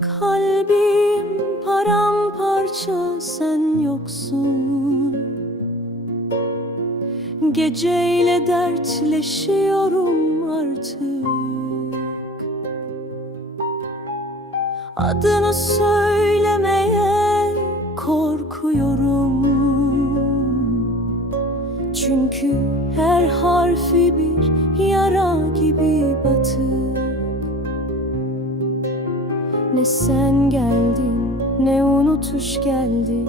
Kalbim paramparça, sen yoksun. Geceyle dertleşiyorum artık. Adını söylemeye korkuyorum. Çünkü her harfi bir yara gibi batık. Ne sen geldin, ne unutuş geldi.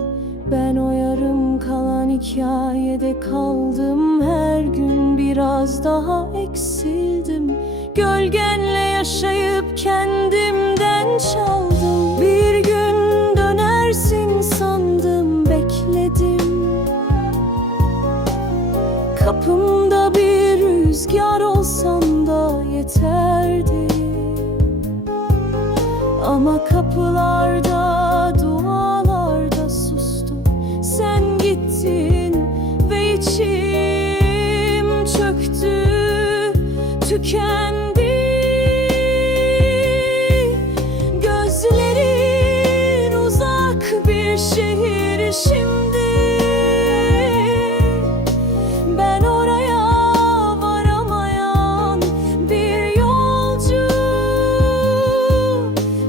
Ben o yarım kalan hikayede kaldım. Her gün biraz daha eksildim. Gölgenle yaşayıp kendimden çaldım. Bir gün dönersin sandım, bekledim. Kapımda bir rüzgar olsan da yeterdi. Ama kapılarda, dualarda sustum. Sen gittin ve içim çöktü, tükendi. Gözlerin uzak bir şehir şimdi. Ben oraya varamayan bir yolcu.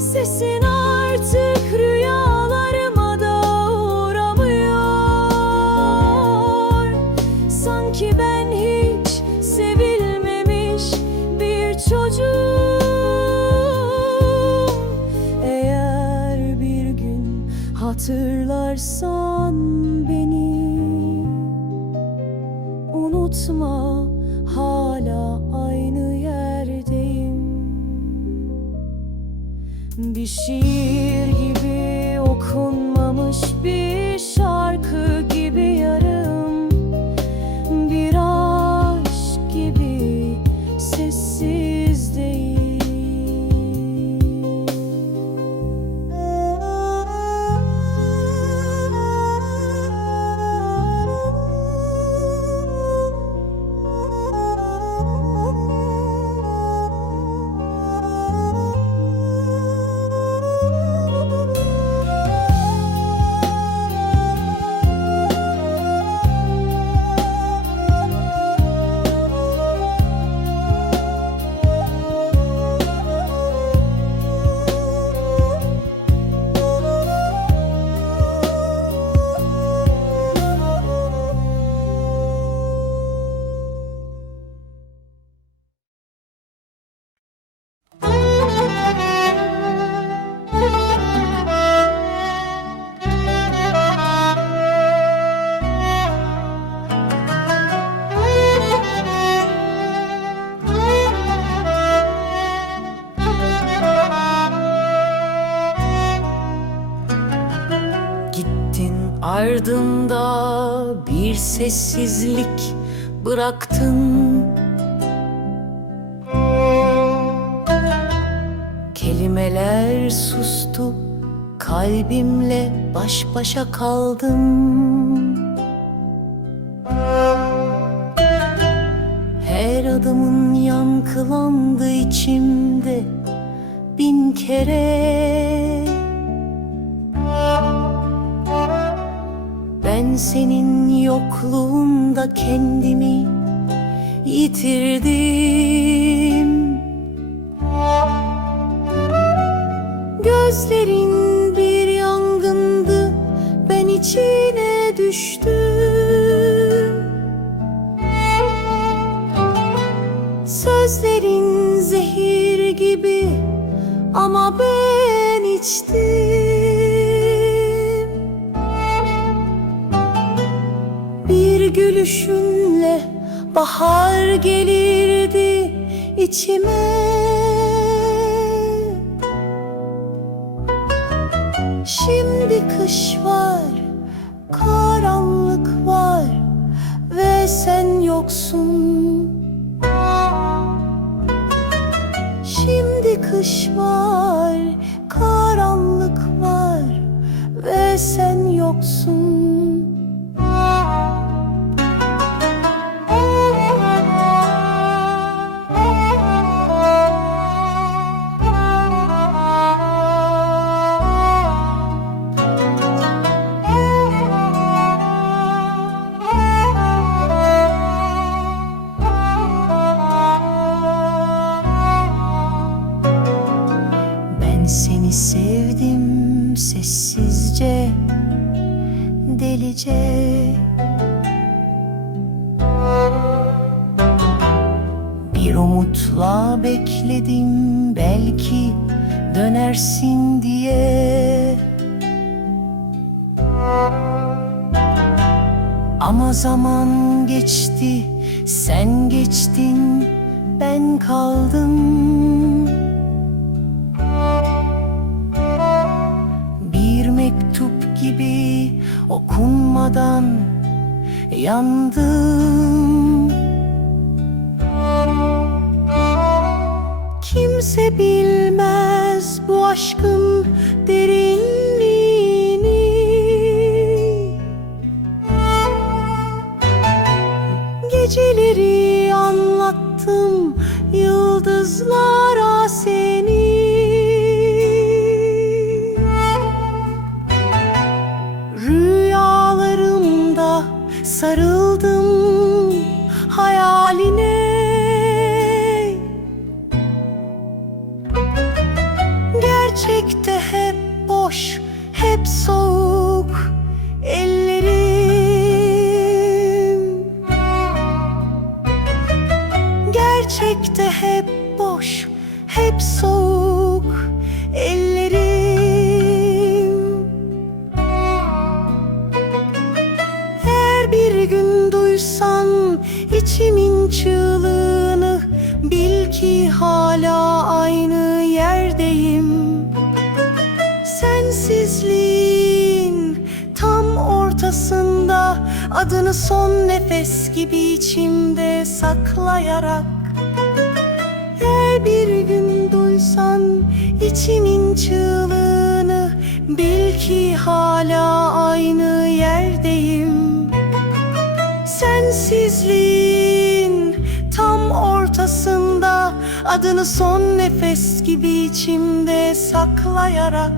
Sesin artık rüyalarıma da uğramıyor. Sanki ben hiç sevilmemiş bir çocuğum. Eğer bir gün hatırlarsan beni, unutma, hala aynı yerdeyim. Bir şiir gibi okunmamış bir şarkı gibi yarım. Bir aşk gibi sessiz değil. Ardında bir sessizlik bıraktın. Kelimeler sustu, kalbimle baş başa kaldım. Her adımın yankılandı içimde bin kere. Ben senin yokluğunda kendimi yitirdim. Gözlerin bir yangındı, ben içine düştüm. Sözlerin zehir gibi ama ben içtim. Bir gül gülüşünle bahar gelirdi içime. Şimdi kış var, karanlık var ve sen yoksun. Şimdi kış var, karanlık var ve sen yoksun. Seni sevdim sessizce, delice. Bir umutla bekledim, belki dönersin diye. Ama zaman geçti, sen geçtin, ben kaldım. Mektup gibi okunmadan yandım. Kimse bilmez bu aşkın derinliğini. Geceleri anlattım yıldızlara seni. Rüyalarımda sarıldım hayaline. Gerçekte hep boş, hep soğuk ellerim. Gerçekte hep boş, hep soğuk ellerim. Bir gün duysan içimin çığlığını, bil ki hala aynı yerdeyim. Sensizliğin tam ortasında, adını son nefes gibi içimde saklayarak. Her bir gün duysan içimin çığlığını, bil ki hala aynı yerdeyim. Sensizliğin tam ortasında, adını son nefes gibi içimde saklayarak.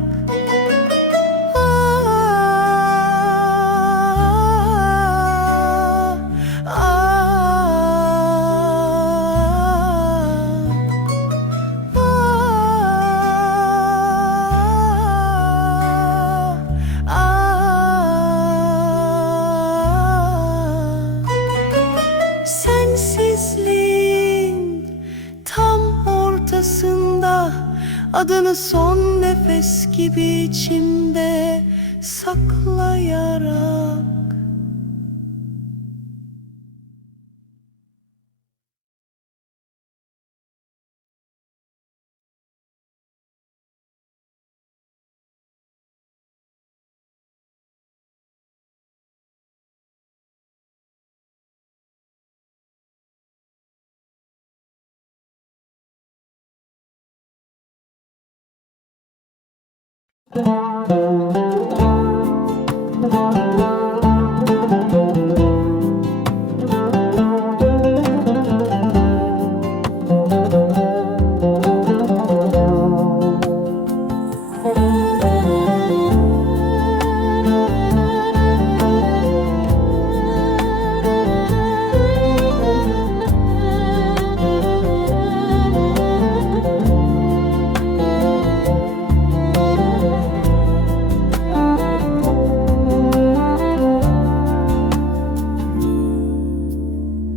Sensizliğin tam ortasında, adını son nefes gibi içimde saklayarak.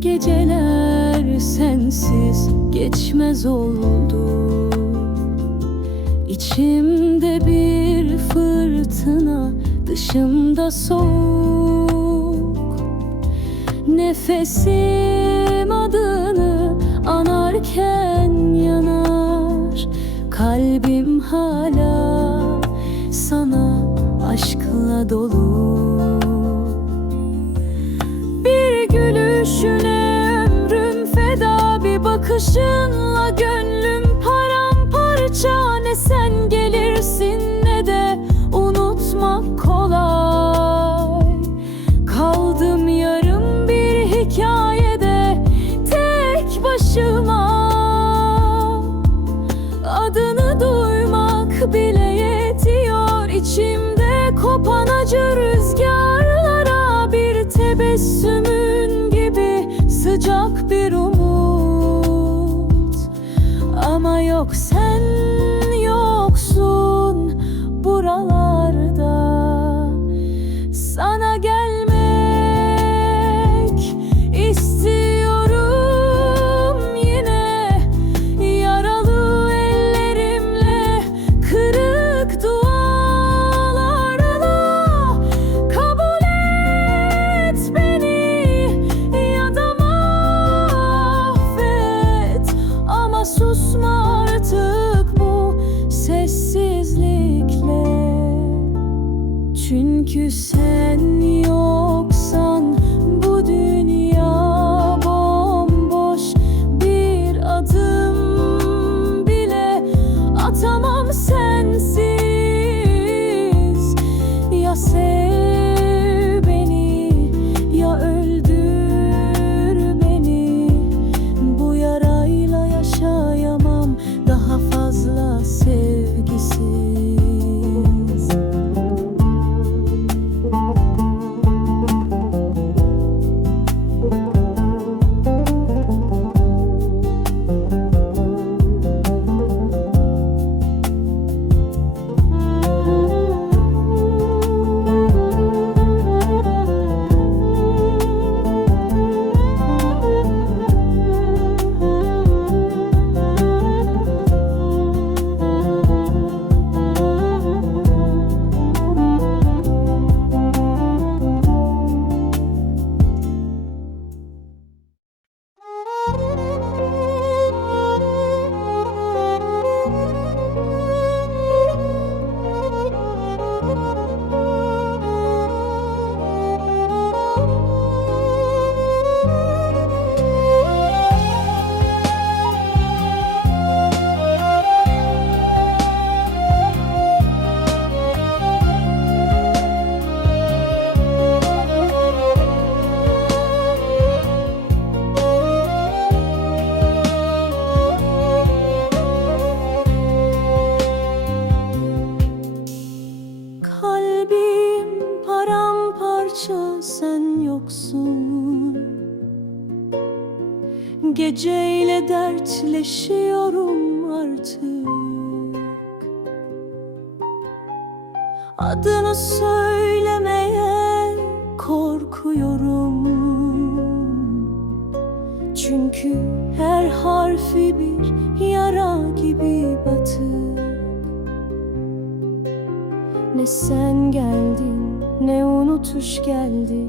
Geceler sensiz geçmez oldu. İçimde bir fırtına, dışımda soğuk. Nefesim adını anarken yanar. Kalbim hala sana aşkla dolu. Bir gülüşüne ömrüm feda, bir bakışınla gönlüm paramparça. Ne sen gelirsin ne de unutmak kolay. Kaldım yarım bir hikayede tek başıma. Adını duymak bile yetiyor içimde kopan acı rüzgarlara. Bir tebessümün gibi sıcak bir umut. Ama yok, sen yoksun buralarda. Sana gelmek istiyorum yine, yaralı ellerimle, kırık dualarla. Kabul et beni ya da mahvet, ama susma artık bu sessizlikle. Çünkü sen yoksan bu dünya bomboş. Bir adım bile atamam sensiz. Ya sev beni ya öldür beni. Bu yarayla yaşayamam daha fazla sevgisiz. Kalbim paramparça, sen yoksun. Geceyle dertleşiyorum artık. Adını söylemeye korkuyorum. Çünkü her harfi bir yara gibi batık. Ne sen geldin ne unutuş geldi.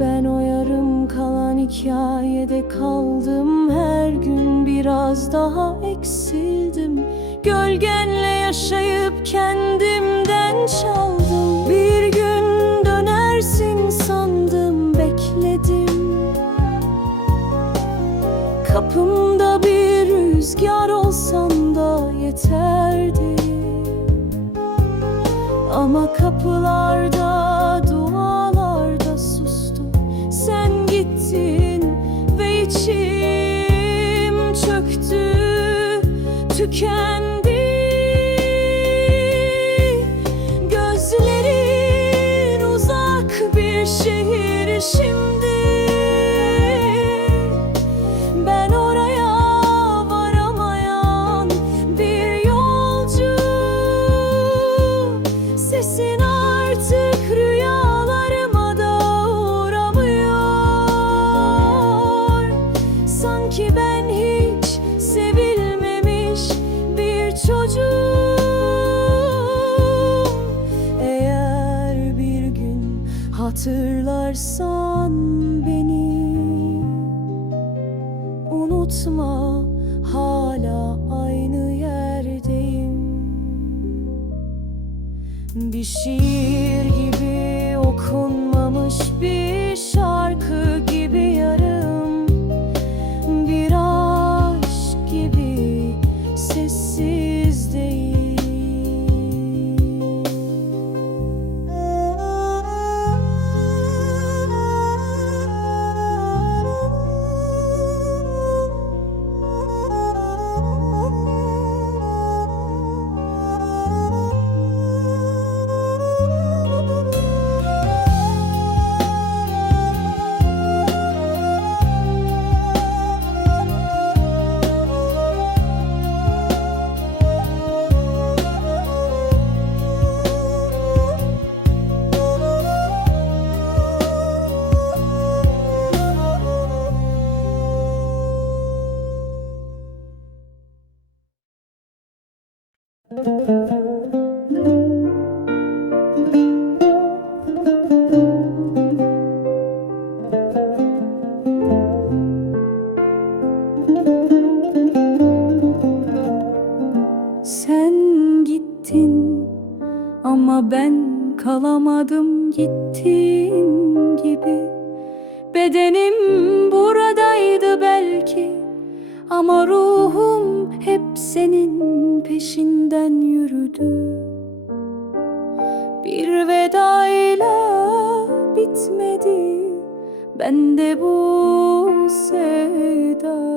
Ben o yarım kalan hikayede kaldım. Her gün biraz daha eksildim. Gölgenle yaşayıp kendimden çaldım. Bir gün dönersin sandım, bekledim. Kapımda bir rüzgar olsan da yeterdi. Ama kapılarda, dualarda sustum. Sen gittin ve içim çöktü, tükendi. Gözlerin uzak bir şehir şimdi. Ben oraya varamayan bir yolcu. Sesin artık rüyalarıma da uğramıyor. Sanki ben hiç sevilmemiş bir çocuğum. Eğer bir gün hatırlarsan beni, unutma, hala aynı yerdeyim. Bir şiir gibi okunmamış, bir şarkı gibi yarım, bir aşk gibi sessiz değil. Sen gittin ama ben kalamadım gittiğin gibi. Bedenim buradaydı belki, ama ruhum hep senin peşinden yürüdü. Bir vedayla bitmedi bende bu sevda.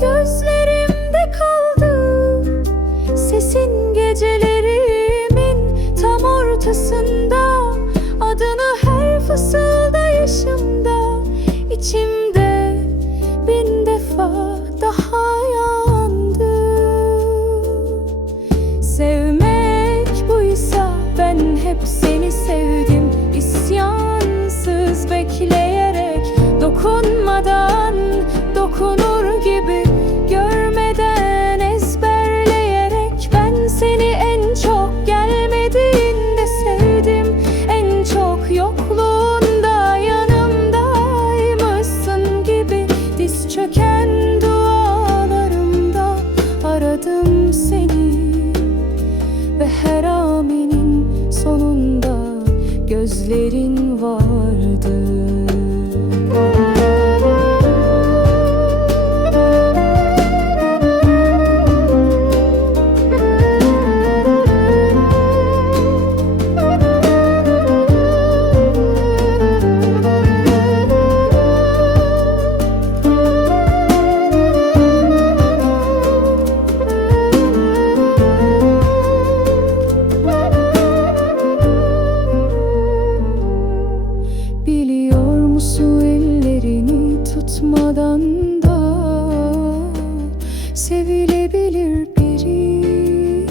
Gözlerimde kaldı, sesin gecelerimin tam ortasında. Adını her fısıldayışımda, içimde bin defa daha yandı. Sevmek buysa ben hep seni sevdim, isyansız bekleyerek, dokunmadan dokunur gibi, görmeden ezberleyerek. Ben seni en çok gelmediğinde sevdim, en çok yokluğunda yanımdaymışsın gibi. Diz çöken dualarımda aradım seni, ve her aminin sonunda gözlerin vardı. Biliyor musun, ellerini tutmadan da sevilebilir biri.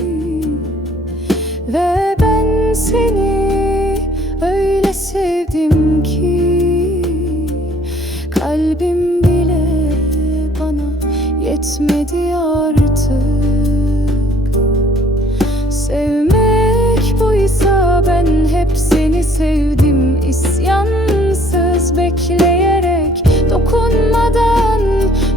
Ve ben seni öyle sevdim ki, kalbim bile bana yetmedi artık. Sevmek buysa ben hep seni sevdim, isyansız bekleyerek, dokunmadan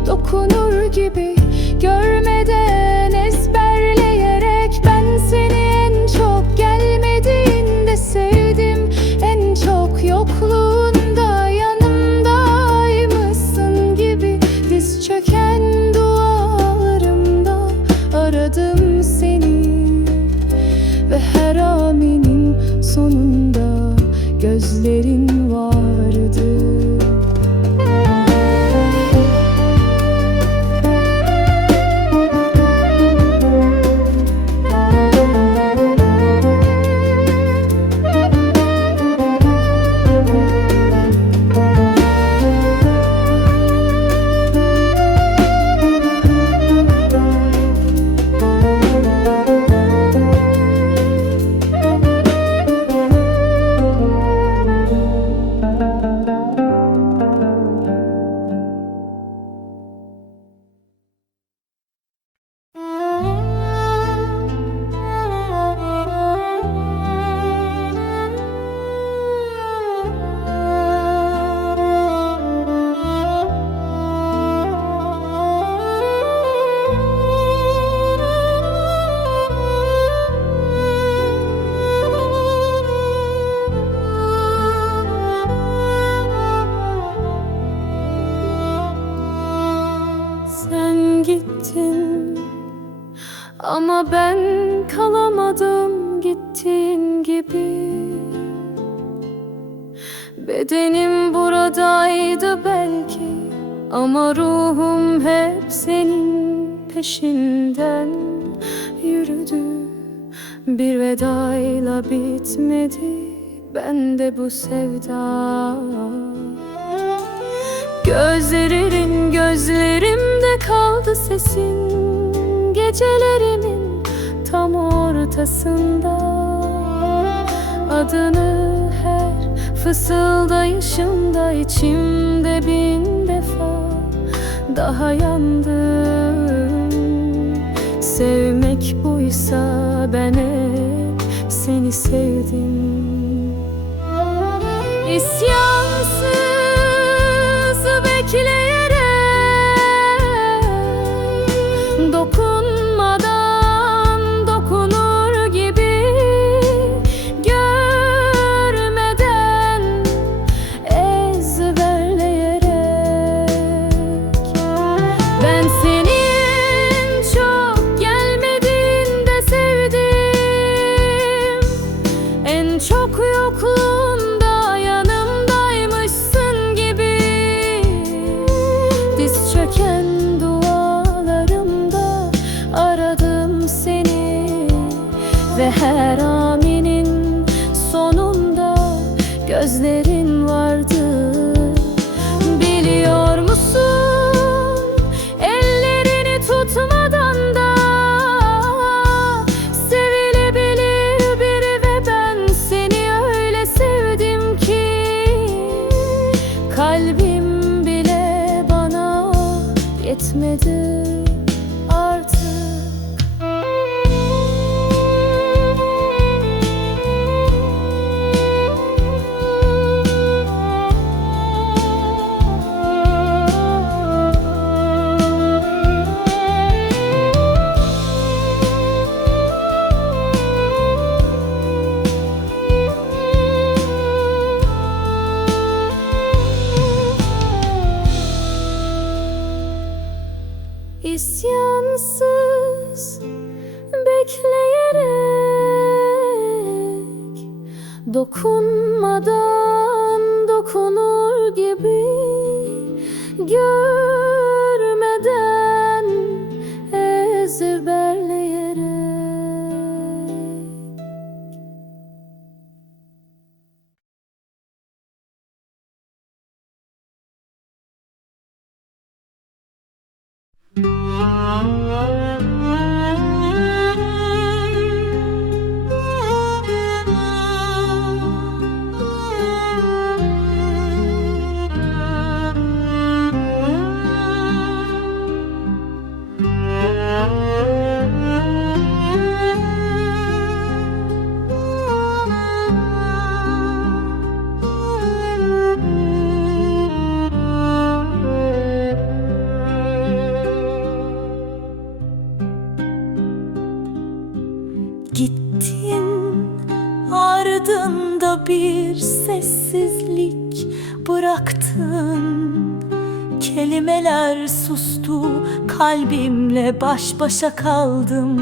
dokunur gibi, görmeden ezberleyerek. Ben seni en çok gelmediğinde sevdim, en çok yokluğunda yanımdaymışsın gibi. Diz çöken dualarımda aradım seni, ve her aminin sonunda gözlerin vardı. Bedenim buradaydı belki, ama ruhum hep senin peşinden yürüdü. Bir vedayla bitmedi bende bu sevda. Gözlerin gözlerimde kaldı sesin, gecelerimin tam ortasında. Adını her fısıldayışımda içimde bin defa daha yandım. Sevmek buysa ben hep seni sevdim. İsyansız bekleyerek, dokunmadan dokunur gibi, görmeden ezberleyerek. Ben senin çok gelmediğinde sevdim, en çok yokluğunda yanımdaymışsın gibi. Diz çöken dualarımda aradım seni, ve her aminin sonunda gözlerin vardı. Biliyor musun, ellerini tutmadan da sevilebilir biri, ve ben seni öyle sevdim ki kalbim bile bana yetmedi artık. İsyansız bekleyerek, dokunmadan dokunur gibi, görmeden ezberleyerek. Gittin, ardında bir sessizlik bıraktın. Kelimeler sustu, kalbimle baş başa kaldım.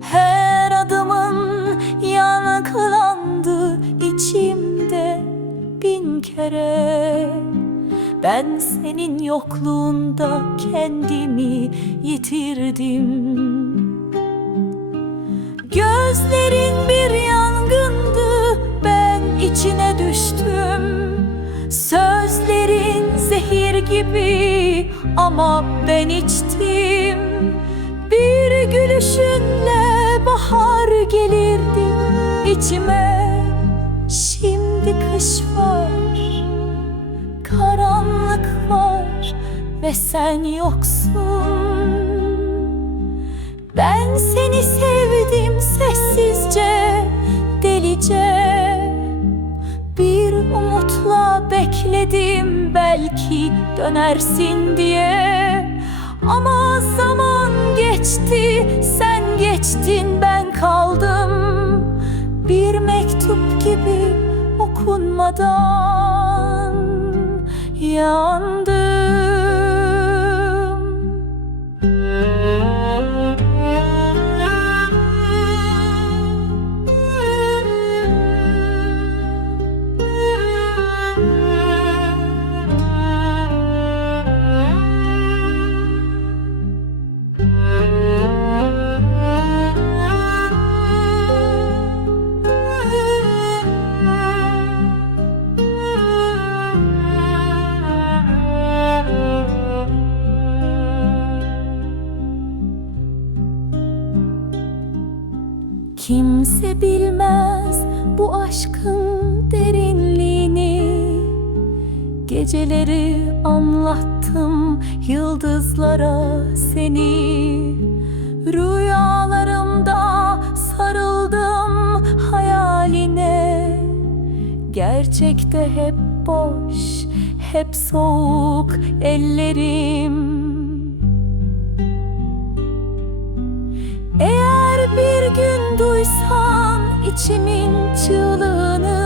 Her adımın yankılandı içimde bin kere. Ben senin yokluğunda kendimi yitirdim. Gözlerin bir yangındı, ben içine düştüm. Sözlerin zehir gibi, ama ben içtim. Bir gülüşünle bahar gelirdi içime. Şimdi kış var, karanlık var ve sen yoksun. Ben seni sevdim sessizce, delice. Bir umutla bekledim, belki dönersin diye. Ama zaman geçti, sen geçtin, ben kaldım. Bir mektup gibi okunmadan yandım. Kimse bilmez bu aşkın derinliğini. Geceleri anlattım yıldızlara seni. Rüyalarımda sarıldım hayaline. Gerçekte hep boş, hep soğuk ellerim. Eğer bir gün duysan içimin çığlığını,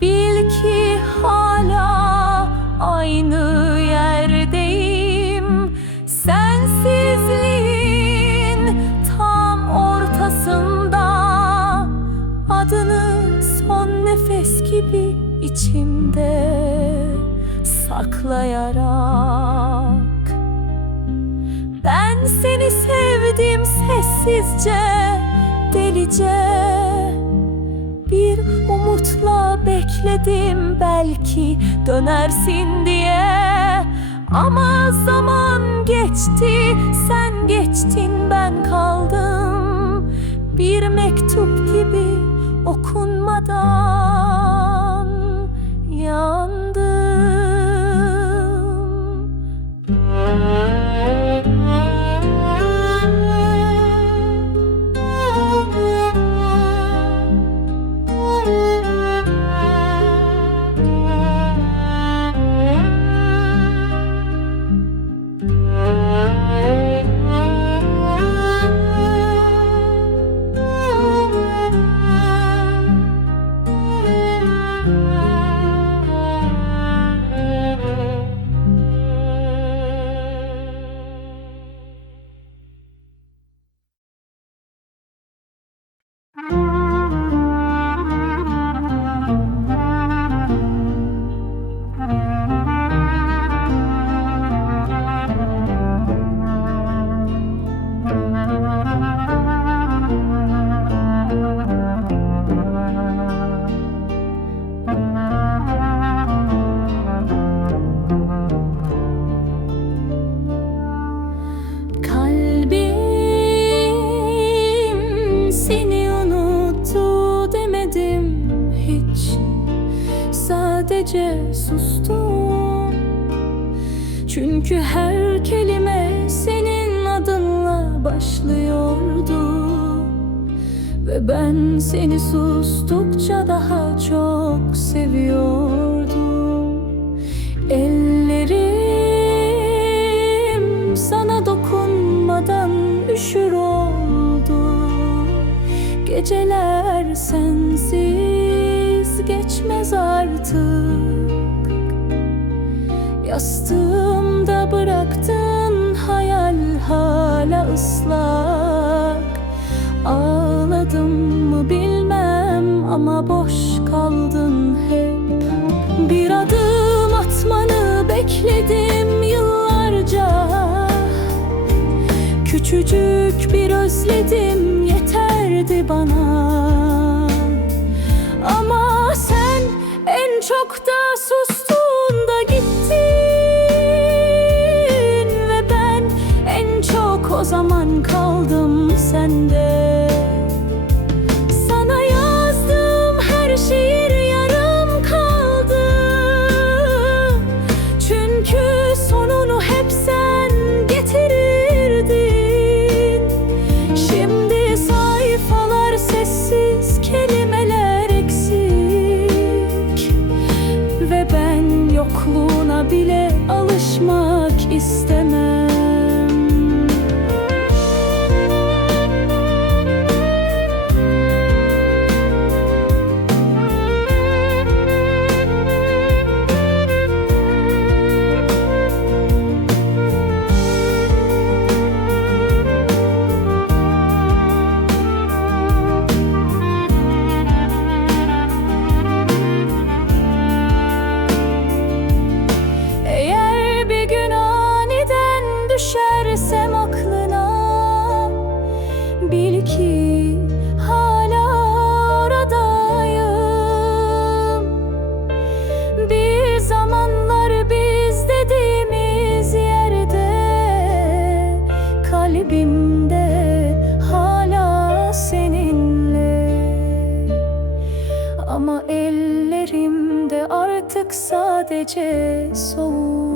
bil ki hala aynı yerdeyim. Sensizliğin tam ortasında, adını son nefes gibi içimde saklayarak. Ben seni sevdim sessizce, delice. Bir umutla bekledim, belki dönersin diye. Ama zaman geçti, sen geçtin, ben kaldım. Bir mektup gibi okunmadan yandım. Sadece sustum. Çünkü her kelime senin adınla başlıyordu. Ve ben seni sustukça daha çok seviyordum. Ellerim sana dokunmadan üşür oldu. Geceler sensiz geçmez artık. Yastığımda bıraktığın hayal hala ıslak. Ağladım mı bilmem ama boş kaldın hep. Bir adım atmanı bekledim yıllarca. Küçücük bir özledim yeterdi bana. Ama sen en çok da sustuğunda gittin. Ve ben en çok o zaman kaldım sende. Sana yazdığım her şiir yarım kaldı. Çünkü sonunu hep sen getirirdin. Şimdi sayfalar sessiz, kelimeler eksik. Ve ben yokluğuna bile alışmak istemem. Ama ellerimde artık sadece soğuk.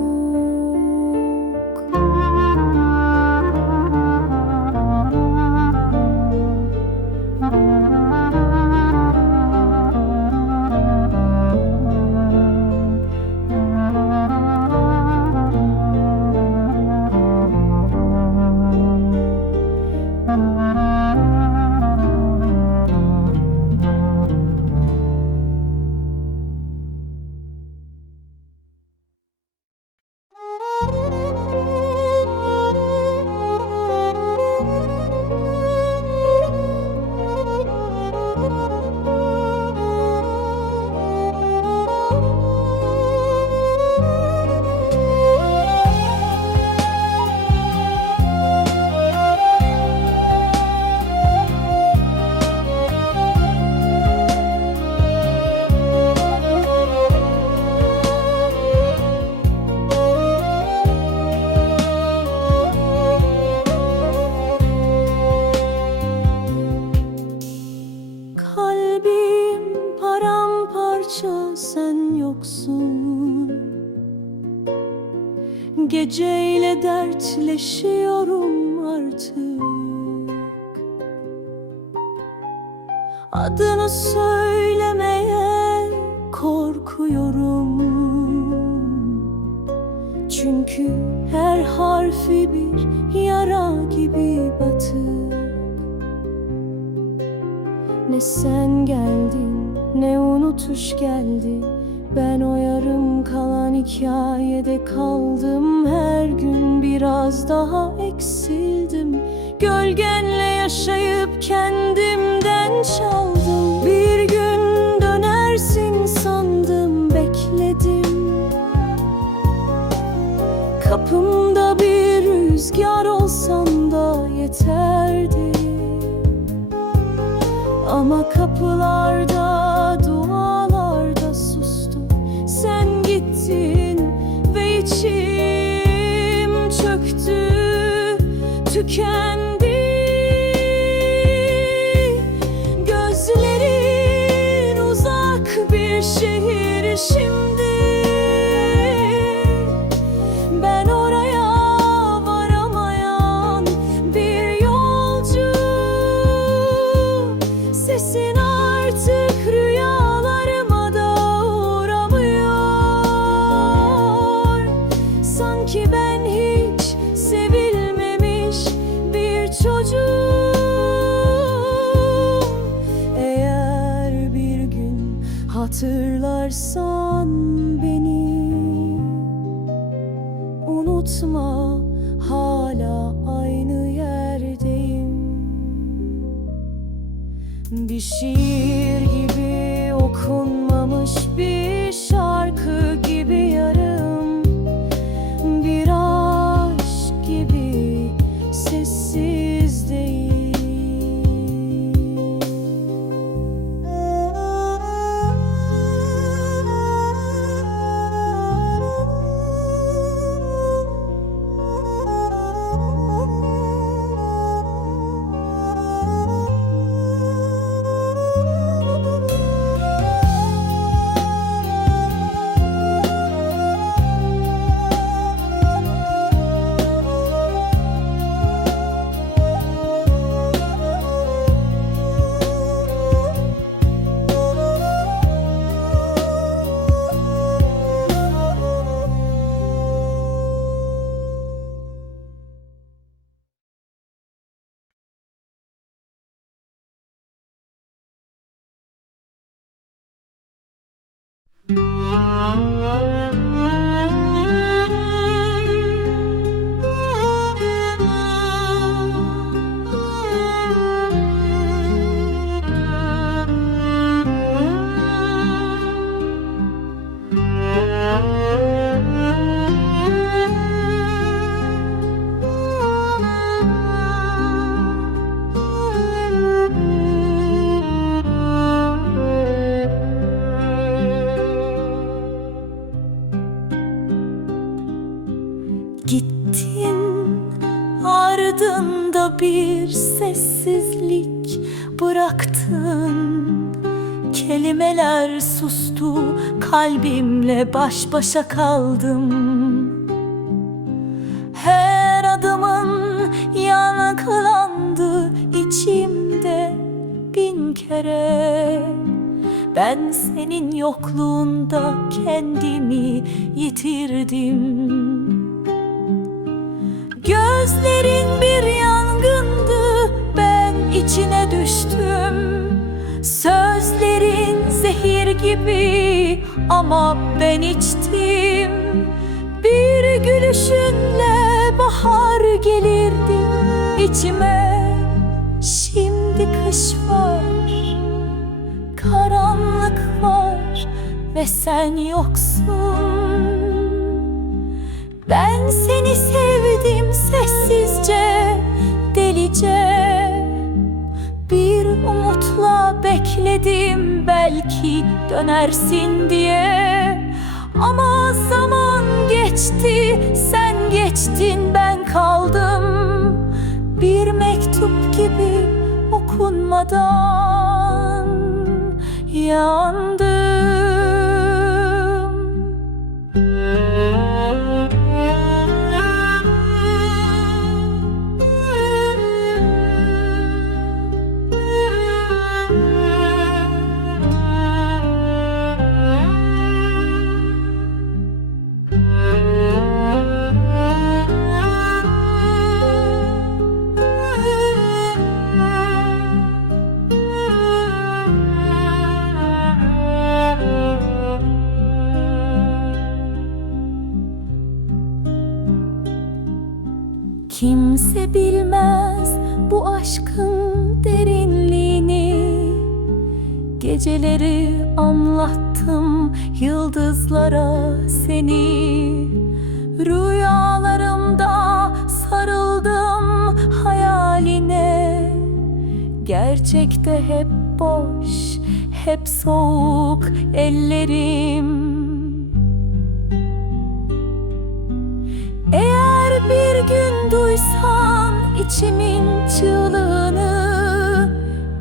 Kalbim paramparça, sen yoksun. Geceyle dertleşiyorum artık. Adını söylemeye korkuyorum. Çünkü her harfi bir yara gibi batık. Ne sen geldin, ne unutuş geldi. Ben o yarım kalan hikayede kaldım. Her gün biraz daha eksildim. Gölgenle yaşayıp kendimden çaldım. Bir gün dönersin sandım, bekledim. Kapımda bir rüzgar olsan da yeterdi. Ama kapılarda, dualarda sustum. Sen gittin ve içim çöktü, tükendi. Gözlerin uzak bir şehir şimdi. Ben oraya varamayan bir yolcu. Sesin artık rüyalarıma da uğramıyor. Sanki ben hiç sevilmemiş bir çocuğum. Eğer bir gün hatırlarsan beni, unutma, hala aynı yerdeyim. Bir şiir gibi okunmamış bir şarkı gibi yarım. Bir aşk gibi sessiz değil. Gittin, ardında bir sessizlik bıraktın. Kelimeler sustu, kalbimle baş başa kaldım. Her adımın yankılandı içimde bin kere. Ben senin yokluğunda kendimi yitirdim. Gözlerin bir yangındı, ben içine düştüm. Sözlerin zehir gibi ama ben içtim. Bir gülüşünle bahar gelirdi içime. Şimdi kış var, karanlık var ve sen yoksun. Ben seni sevdim sessizce, delice. Bir umutla bekledim, belki dönersin diye. Ama zaman geçti, sen geçtin, ben kaldım. Bir mektup gibi okunmadan yandım. Kimse bilmez bu aşkın derinliğini. Geceleri anlattım yıldızlara seni. Rüyalarımda sarıldım hayaline. Gerçekte hep boş, hep soğuk ellerim. Eğer bir gün duysan içimin çığlığını,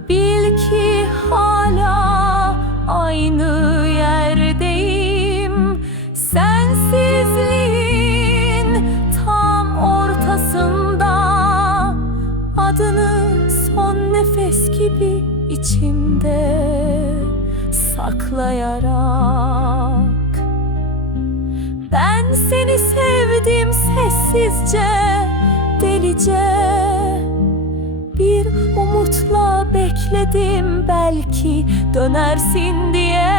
bil ki hala aynı yerdeyim. Sensizliğin tam ortasında, adını son nefes gibi içimde saklayarak. Ben seni sevdim sessizce, delice. Bir umutla bekledim, belki dönersin diye.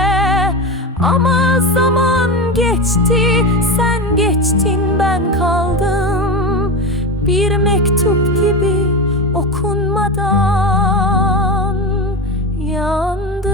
Ama zaman geçti, sen geçtin, ben kaldım. Bir mektup gibi okunmadan yandım.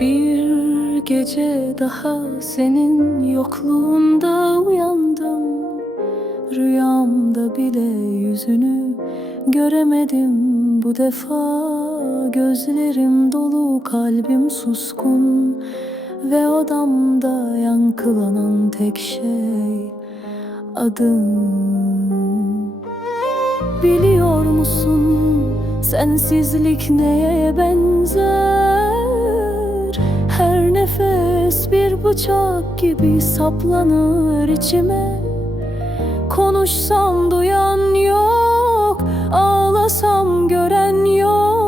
Bir gece daha senin yokluğunda uyandım. Rüyamda bile yüzünü göremedim bu defa. Gözlerim dolu, kalbim suskun ve odamda yankılanan tek şey adın. Biliyor musun sensizlik neye benzer? Her nefes bir bıçak gibi saplanır içime. Konuşsam duyan yok, ağlasam gören yok.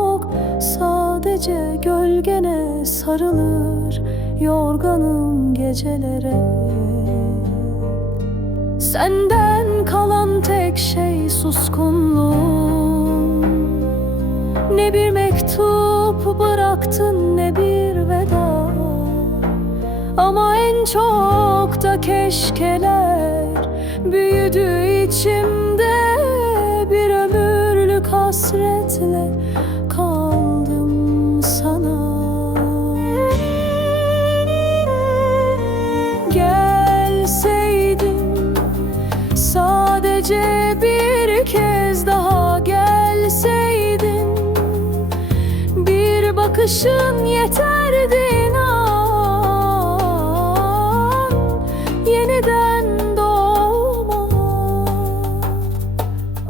gece gölgene sarılır yorganım gecelere. Senden kalan tek şey suskunluğum. Ne bir mektup bıraktın ne bir veda, ama en çok da keşkeler büyüdü içimde. Bir ömürlük hasretle kaldım sana. Gelseydin, sadece bir kez daha gelseydin, bir bakışın yeterdi inan, yeniden doğma.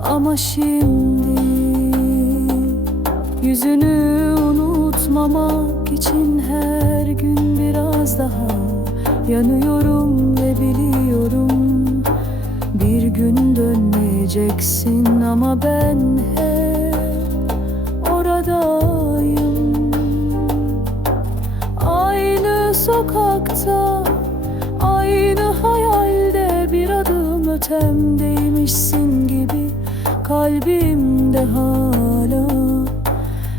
Ama şimdi yüzünü unutmamak için her gün biraz daha yanıyorum ve biliyorum bir gün dönmeyeceksin, ama ben hep oradayım. Aynı sokakta, aynı hayalde, bir adım ötemdeymişsin gibi. Kalbimde hala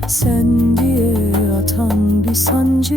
sen diye atan bir sancı